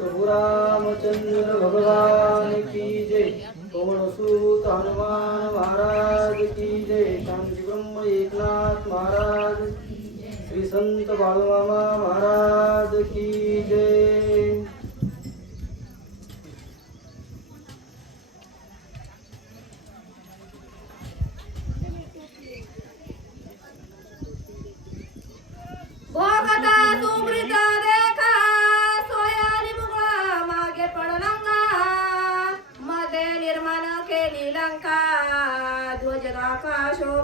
प्रभु रामचंद्र भगवान की जय। पवन सुत हनुमान महाराज की जय। शांती ब्रह्म एकनाथ महाराज श्री संत बाळूमामा महाराज की जय।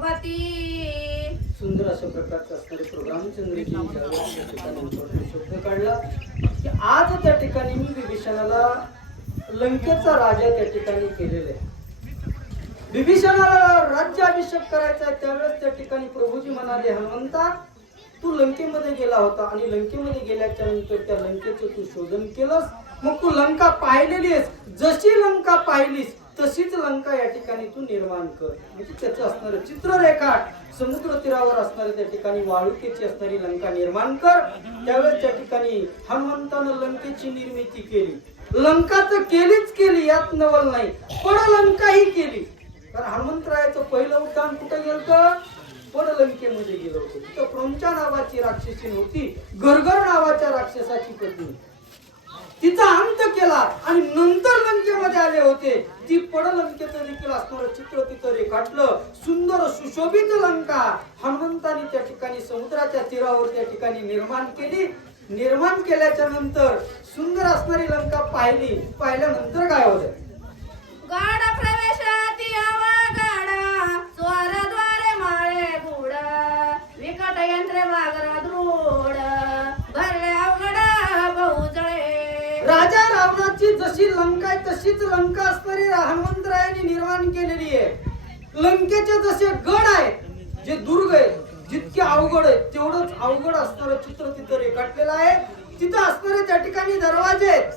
शोभती सुंदर अशा प्रकारचा असणारे प्रोग्राम चंद्रजी ठिकाणी शब्द काढला. की आज त्या ठिकाणी मी विभीषणाला लंकेचा राजा त्या ठिकाणी केलेला आहे. विभीषणाला राज्याभिषेक करायचा आहे त्यावेळेस त्या ठिकाणी प्रभूजी म्हणाले हनुमंता तू लंकेमध्ये गेला होता आणि लंकेमध्ये गेल्याच्यानंतर त्या लंकेचं तू शोधन केलंस. मग तू लंका पाहिलेली आहेस. जशी लंका पाहिलीस तशीच लंका या ठिकाणी तू निर्माण कर. म्हणजे त्याचं असणारं चित्ररेखाट समुद्र तीरावर असणारे त्या ठिकाणी वाळुकेची असणारी लंका निर्माण कर. त्यावेळेस त्या ठिकाणी हनुमंतानं लंकेची निर्मिती केली. लंका तर केलीच केली यात नवल नाही. पण लंकाही केली. कारण हनुमंतरायाचं पहिलं उड्डाण कुठं गेलं पण लंकेमध्ये गेलं होतं. तिथं प्रंचा नावाची राक्षसी नव्हती गरगर नावाच्या राक्षसाची पत्नी. तिचा अंत केला आणि नंतर लंकेमध्ये असते ती पडलंकेचं देखील असणारं चित्र तिथं रेखाटलं. सुंदर सुशोभित लंका हनुमंताने त्या ठिकाणी समुद्राच्या तीरावर त्या ठिकाणी निर्माण केली. निर्माण केल्याच्यानंतर सुंदर असणारी लंका पाहिली. पाहिल्यानंतर काय होत गाड प्रवेश रावणाची जशी लंका आहे तशीच लंका असणारी हनुमंतरायाने निर्माण केलेली आहे. लंकेचे जसे गड आहेत जे दुर्ग आहे जितके अवघड आहे तेवढंच अवघड असणारं चित्र तिथं रेखाटलेलं आहे. तिथं असणारे त्या ठिकाणी दरवाजे आहेत.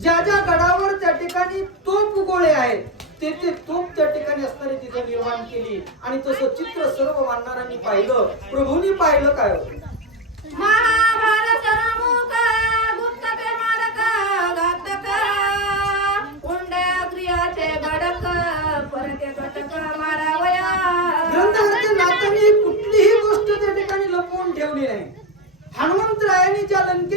ज्या ज्या गडावर त्या ठिकाणी तोप गोळे आहेत ते ते तोप त्या ठिकाणी असणारी तिथं निर्माण केली. आणि तसं चित्र सर्व मानणाऱ्यांनी पाहिलं. प्रभूंनी पाहिलं काय हो?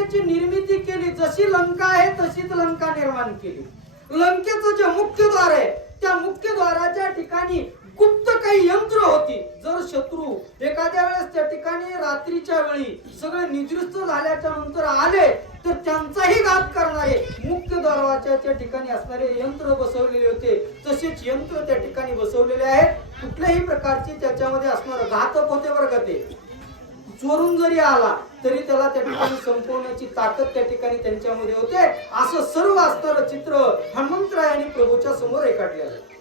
लंकेची निर्मिती केली जशी लंका आहे तशीच लंका निर्माण केली. लंकेचं जे मुख्य द्वार आहे त्या मुख्य द्वाराच्या ठिकाणी गुप्त काही यंत्र होती. जर शत्रू एखाद्या वेळेस त्या ठिकाणी रात्रीच्या वेळी सगळे निद्रिस्त झाल्याच्यानंतर आले तर त्यांचाही घात करणारे मुख्य दरवाजाच्या त्या ठिकाणी असणारे यंत्र बसवलेले होते. तसेच यंत्र त्या ठिकाणी बसवलेले आहेत. कुठल्याही प्रकारचे त्याच्यामध्ये असणार घातक होते वर्ग ते? चोरून जरी आला तरी त्याला त्या ठिकाणी संपवण्याची ताकद त्या ठिकाणी त्यांच्यामध्ये होते. असं सर्व असणारं चित्र हनुमंतरायांनी प्रभूच्या समोर रेखाटलेलं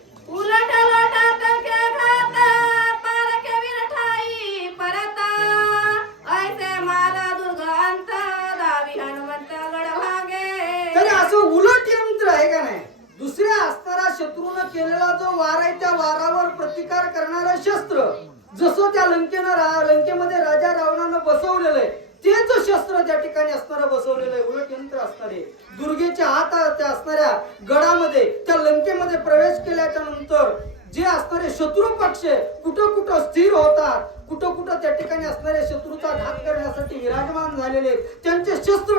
तरी असं उलट यंत्र आहे का नाही? दुसऱ्या असणारा शत्रूनं केलेला जो वार आहे त्या वारावर प्रतिकार करणारं शस्त्र. जसं त्या लंकेनं रा- लंकेमध्ये राजा रावणानं बसवलेलं आहे तेच शस्त्र त्या ठिकाणी असणारं बसवलेलं आहे उलट यंत्र असणारे दुर्गेच्या हात त्या असणाऱ्या गडामध्ये त्या लंकेमध्ये प्रवेश केल्याच्यानंतर जे असणारे शत्रू पक्ष कुठं कुठं स्थिर होतात कुठं कुठं त्या ठिकाणी असणारे शत्रूचा घात करण्यासाठी विराजमान झालेले त्यांचे शस्त्र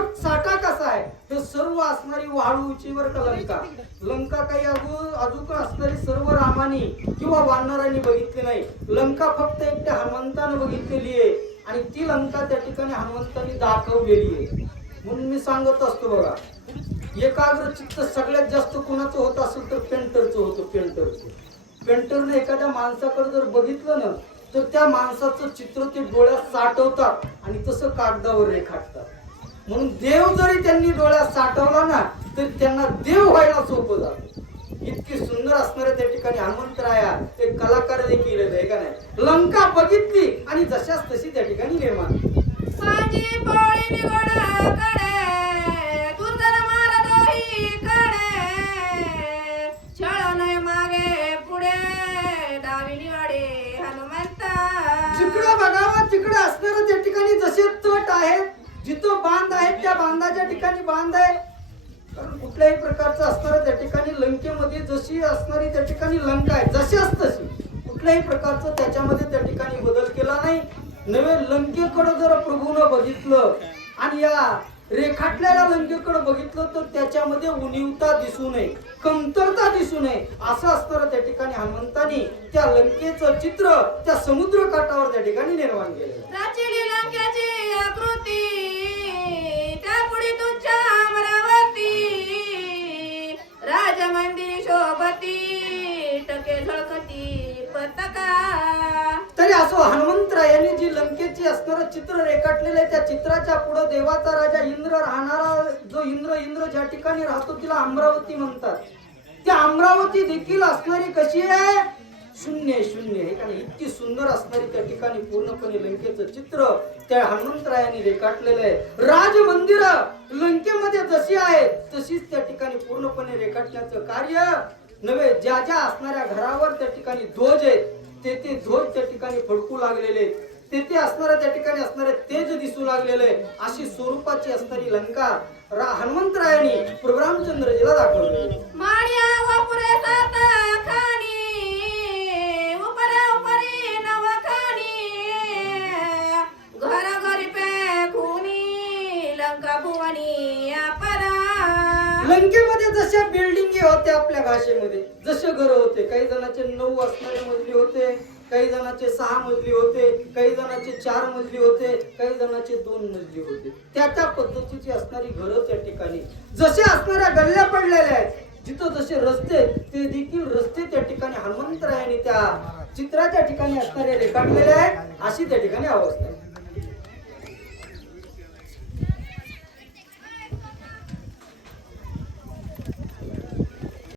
सर्व असणारी वाळूची वर का लंका लंका काही अजून अजून असणारी सर्व रामानी किंवा वानरांनी बघितली नाही. लंका फक्त एकट्या हनुमंतानं बघितलेली आहे आणि ती लंका त्या ठिकाणी हनुमंतांनी दाखवलेली आहे. म्हणून मी सांगत असतो बघा एकाग्र चित्त सगळ्यात जास्त कुणाचं होत असेल तर पेंटरचं होतं पेंटरचं. पेंटरने एखाद्या माणसाकडे जर बघितलं ना तर त्या माणसाचं चित्र ते डोळ्यात साठवतात आणि तसं कागदावर रेखाटतात. म्हणून देव जरी त्यांनी डोळ्यात साठवला ना तर त्यांना देव व्हायला सोपं जातं. इतकी सुंदर असणाऱ्या त्या ठिकाणी हनुमंतराया ते कलाकार देखील आहे का नाही? लंका बघितली आणि जशाच तशी त्या ठिकाणी निर्माण केली. माझी पोळी निगोडकडे दुर्धर मार दोही कडे. छळ नाही मागे पुढे डावी निवाडे हनुमंता. जिकडं बघावं तिकडं असणारं त्या ठिकाणी जसे तट आहेत जिथं बांध आहे त्या बांधाच्या ठिकाणी बांध आहे. कुठल्याही प्रकारचं असणारं त्या ठिकाणी लंकेमध्ये जशी असणारी त्या ठिकाणी लंका आहे जशाच तशी. कुठल्याही प्रकारचं त्याच्यामध्ये त्या ठिकाणी बदल केला नाही. नवे लंकेकडं जर प्रभूनं बघितलं आणि या रेखाटलेल्या लंकेकडे बघितलं तर त्याच्यामध्ये उणीवता दिसू नये कमतरता दिसू नये असं असतं त्या ठिकाणी हनुमंतानी त्या लंकेचं चित्र त्या समुद्र काठावर त्या ठिकाणी निर्माण केलं. तो हनुमंतरायांनी जी लंकेची असणार चित्र रेखाटलेलं आहे त्या चित्राच्या पुढे देवाचा राजा इंद्र राहणारा जो इंद्र इंद्र ज्या ठिकाणी राहतो तिला अमरावती म्हणतात. त्या अमरावती देखील असणारी कशी आहे? शून्य शून्य. हे का नाही? इतकी सुंदर असणारी त्या ठिकाणी पूर्णपणे लंकेचं चित्र त्या हनुमंतरायांनी रेखाटलेलं आहे. राज मंदिर लंकेमध्ये जशी आहे तशीच त्या ठिकाणी पूर्णपणे रेखाटण्याचं कार्य नव्हे ज्या ज्या असणाऱ्या घरावर त्या ठिकाणी ध्वज आहेत ते ते ध्वज त्या ठिकाणी फडकू लागलेले. ते ते असणाऱ्या त्या ठिकाणी असणारे तेज दिसू लागलेले. अशी स्वरूपाची असणारी लंका रा हनुमंतरायांनी प्रभू रामचंद्रजीला दाखवलेली माळ्या वापुरे सात खाणी उपरा उपरी नव खाणी घर घरी पे खुनी लंका भुवनी अपरा. लंकेमध्ये जशा बिल्डिंग होते आपल्या भाषेमध्ये. जसे घर होते काही जणांचे नऊ असणारे मजली होते काही जणांचे सहा मजली होते काही जणांचे चार मजली होते काही जणांचे दोन मजली होते. त्या त्या पद्धतीची असणारी घरं त्या ठिकाणी. जसे असणाऱ्या गल्ल्या पडलेल्या आहेत जिथं जसे रस्ते ते देखील रस्ते त्या ठिकाणी हनुमंतरायाने त्या चित्राच्या ठिकाणी असणारे रेखाटलेले आहेत अशी त्या ठिकाणी अवस्था आहे.